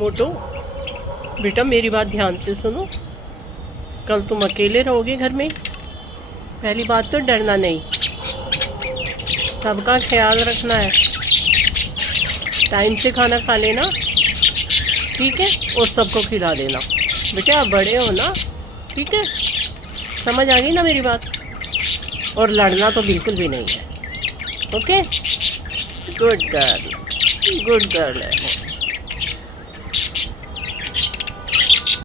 मोटो, बेटा मेरी बात ध्यान से सुनो। कल तुम अकेले रहोगे घर में। पहली बात तो डरना नहीं, सबका ख्याल रखना है, टाइम से खाना खा लेना, ठीक है, और सबको खिला देना। बेटा आप बड़े हो ना, ठीक है, समझ आ गई ना मेरी बात। और लड़ना तो बिल्कुल भी नहीं है, okay. Good girl, good girl है।